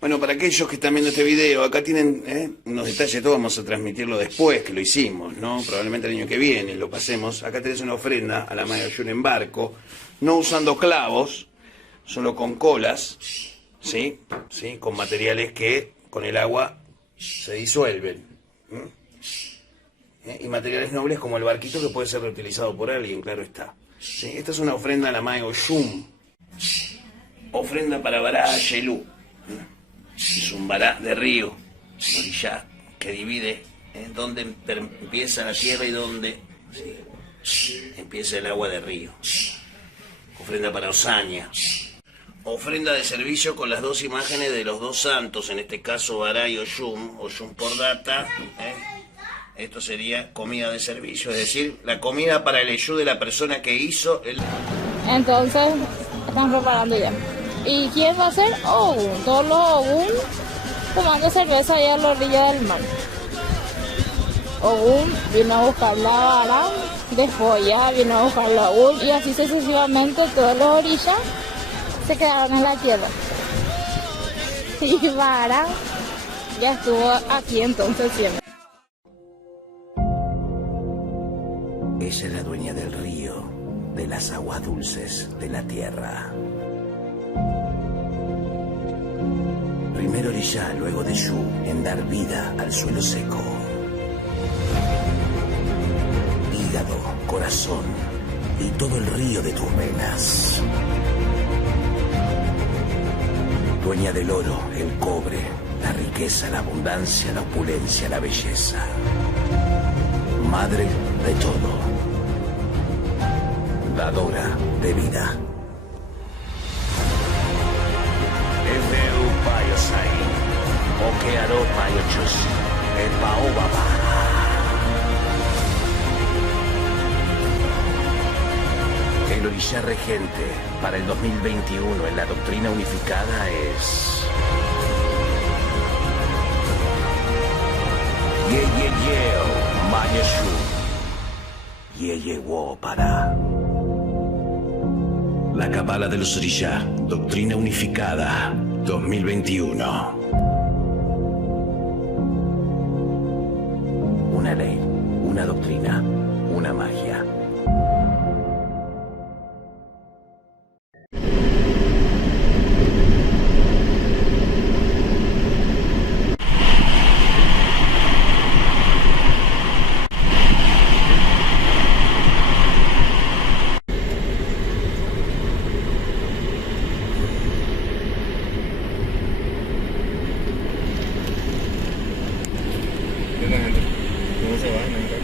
Bueno, para aquellos que están viendo este video, acá tienen unos detalles, todo vamos a transmitirlo después que lo hicimos, ¿no? Probablemente el año que viene lo pasemos. Acá tenés una ofrenda a la Maya Oyun en barco, no usando clavos, solo con colas, ¿sí? ¿Sí? Con materiales que con el agua se disuelven. Y materiales nobles como el barquito que puede ser reutilizado por alguien, claro está. ¿Sí? Esta es una ofrenda a la Maya Oyun. Ofrenda para Bará Yelú. Es un bará de río, un orilla que divide donde empieza la tierra y donde empieza el agua de río. Ofrenda para Osaña. Ofrenda de servicio con las dos imágenes de los dos santos, en este caso Bará y Oyun, Oyun por data. Esto sería comida de servicio, es decir, la comida para el eyú de la persona que hizo el... Entonces, están preparando ya. ¿Y quién va a ser? Ogun. Todos los Ogun tomando cerveza ahí a la orilla del mar. Ogun vino a buscar la vara, después ya vino a buscar la Ogun y así sucesivamente todos los orillas se quedaron en la tierra. Y Vara ya estuvo aquí entonces siempre. Ella es la dueña del río, de las aguas dulces de la tierra. Primero orilla, luego de Yu, en dar vida al suelo seco. Hígado, corazón y todo el río de tus venas. Dueña del oro, el cobre, la riqueza, la abundancia, la opulencia, la belleza. Madre de todo. Dadora de vida. El orilla regente para el 2021 en la doctrina unificada es... Yeyeyeo Mayeshu Yeyewo para la Cabala de los Orilla, doctrina unificada 2021. Una ley, una doctrina, una magia. ¿No se va?